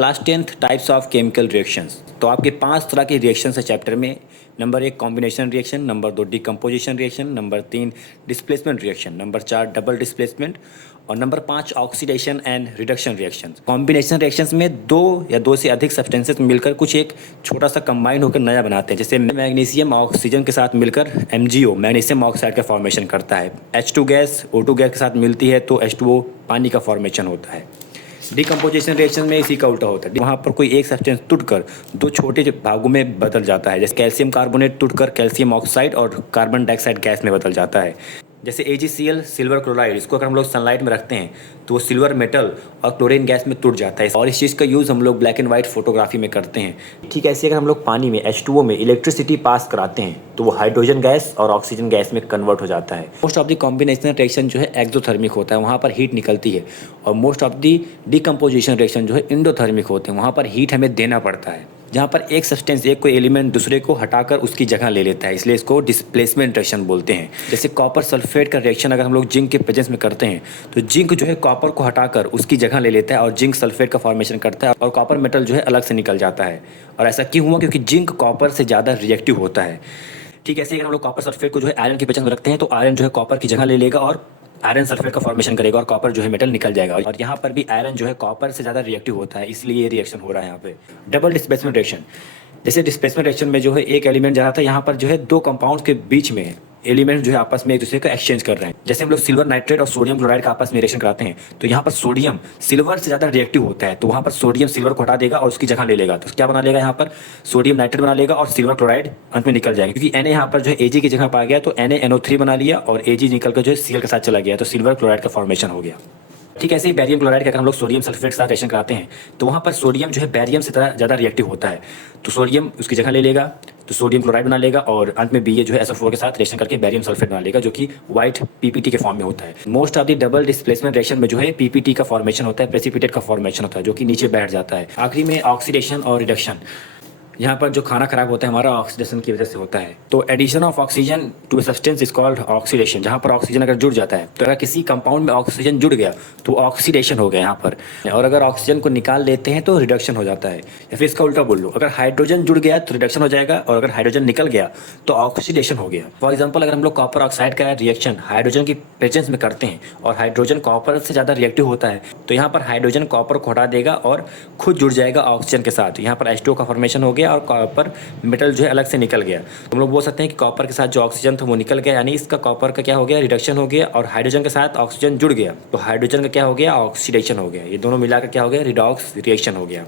Class 10th types of chemical reactions. तो आपके 5 तरह के रिएक्शंस है चैप्टर में। Number 1 combination reaction, number 2 decomposition reaction, number 3 displacement reaction, number 4 double displacement और number 5 oxidation and reduction reaction. Combination reactions में दो या दो से अधिक सब्सटेंसेस मिलकर कुछ एक छोटा सा कंबाइन होकर नया बनाते हैं। जैसे मैग्नीशियम ऑक्सीजन के साथ मिलकर MgO मैग्नीशियम ऑक्साइड का फॉर्मेशन करता है। H2 गैस O2 गैस के साथ मिलती है तो H2O पानी का फॉर्मेशन होता है। डिकम्पोजिशन रिएक्शन में इसी का उल्टा होता है। वहाँ पर कोई एक सब्सटेंस टूटकर दो छोटे भागों में बदल जाता है। जैसे कैल्शियम कार्बोनेट टूटकर कैल्शियम ऑक्साइड और कार्बन डाइऑक्साइड गैस में बदल जाता है। जैसे AgCl सिल्वर क्लोराइड, इसको अगर हम लोग सनलाइट में रखते हैं तो वो सिल्वर मेटल और क्लोरीन गैस में टूट जाता है और इस चीज़ का यूज़ हम लोग ब्लैक एंड वाइट फोटोग्राफी में करते हैं। ठीक ऐसे अगर हम लोग पानी में H2O में इलेक्ट्रिसिटी पास कराते हैं तो वो हाइड्रोजन गैस और ऑक्सीजन गैस में कन्वर्ट हो जाता है। Most of the combination reaction जो है एक्सोथर्मिक होता है, वहाँ पर हीट निकलती है, और most of the decomposition reaction जो है इंडोथर्मिक होते हैं, वहाँ पर हीट हमें देना पड़ता है। जहाँ पर एक सब्सटेंस एक कोई एलिमेंट दूसरे को हटाकर उसकी जगह ले लेता है, इसलिए इसको डिस्प्लेसमेंट रिएक्शन बोलते हैं। जैसे कॉपर सल्फेट का रिएक्शन अगर हम लोग जिंक के प्रेजेंस में करते हैं तो जिंक जो है कॉपर को हटाकर उसकी जगह ले लेता है और जिंक सल्फेट का फॉर्मेशन करता है और कॉपर मेटल जो है अलग से निकल जाता है। और ऐसा क्यों हुआ? क्योंकि जिंक कॉपर से ज़्यादा रिएक्टिव होता है। ठीक है, ऐसे अगर हम लोग कॉपर सल्फेट को जो है आयरन के प्रेजेंस में रखते हैं तो आयरन जो है कॉपर की जगह ले लेगा और आयरन सल्फेट का फॉर्मेशन करेगा और कॉपर जो है मेटल निकल जाएगा। और यहाँ पर भी आयरन जो है कॉपर से ज़्यादा रिएक्टिव होता है, इसलिए ये रिएक्शन हो रहा है यहाँ पे। डबल डिस्प्लेसमेंट रिएक्शन, जैसे डिस्प्लेसमेंट रिएक्शन में जो है एक एलिमेंट जा रहा था, यहाँ पर जो है दो कंपाउंड्स के बीच में एलिमेंट जो है आपस में एक दूसरे का एक्सचेंज कर रहे हैं। जैसे हम लोग सिल्वर नाइट्रेट और सोडियम क्लोराइड का आपस में रिएक्शन कराते हैं तो यहाँ पर सोडियम सिल्वर से ज़्यादा रिएक्टिव होता है, तो वहाँ पर सोडियम सिल्वर को हटा देगा और उसकी जगह ले लेगा। तो क्या बना लेगा? यहाँ पर सोडियम नाइट्रेट बना लेगा और सिल्वर क्लोराइड अंत में निकल जाएगा। क्योंकि Na यहाँ पर जो है Ag की जगह पा गया तो NaNO3 बना लिया और Ag निकल कर जो है Cl के साथ चला गया, तो सिल्वर क्लोराइड का फॉर्मेशन हो गया। ठीक है, ऐसे ही बैरियम क्लोराइड का अगर हम लोग सोडियम सल्फेट के साथ रिएक्शन कराते हैं तो वहाँ पर सोडियम जो है बैरियम से ज़्यादा रिएक्टिव होता है, तो सोडियम उसकी जगह ले लेगा तो सोडियम क्लोराइड बना लेगा और अंत में Ba जो है SO4 के साथ रिएक्शन करके बैरियम सल्फेट बना लेगा, जो कि व्हाइट PPT के फॉर्म में होता है। Most of the double displacement reaction में जो है PPT का फॉर्मेशन होता है, प्रेसिपिटेट का फॉर्मेशन होता है, जो कि नीचे बैठ जाता है। आखिरी में ऑक्सीडेशन और रिडक्शन, यहाँ पर जो खाना खराब होता है हमारा ऑक्सीडेशन की वजह से होता है। तो addition of oxygen to a substance is called oxidation. जहाँ पर ऑक्सीजन अगर जुड़ जाता है तो अगर किसी कंपाउंड में ऑक्सीजन जुड़ गया तो ऑक्सीडेशन हो गया यहाँ पर, और अगर ऑक्सीजन को निकाल लेते हैं तो रिडक्शन हो जाता है। या फिर इसका उल्टा बोल लो, अगर हाइड्रोजन जुड़ गया तो रिडक्शन हो जाएगा और अगर हाइड्रोजन निकल गया तो ऑक्सीडेशन हो गया। फॉर एग्जाम्पल, अगर हम लोग कॉपर ऑक्साइड का रिएक्शन हाइड्रोजन की प्रेजेंस में करते हैं और हाइड्रोजन कॉपर से ज़्यादा रिएक्टिव होता है तो यहाँ पर हाइड्रोजन कॉपर को हटा देगा और खुद जुड़ जाएगा ऑक्सीजन के साथ। यहाँ पर H2O का फॉर्मेशन हो गया और कॉपर मेटल जो है अलग से निकल गया। हम लोग बोल सकते हैं कि कॉपर के साथ जो ऑक्सीजन था वो निकल गया, यानी इसका कॉपर का क्या हो गया? रिडक्शन हो गया। और हाइड्रोजन के साथ ऑक्सीजन जुड़ गया तो हाइड्रोजन का क्या हो गया? ऑक्सीडेशन हो गया। ये दोनों मिलाकर क्या हो गया? रिडॉक्स रिएक्शन हो गया।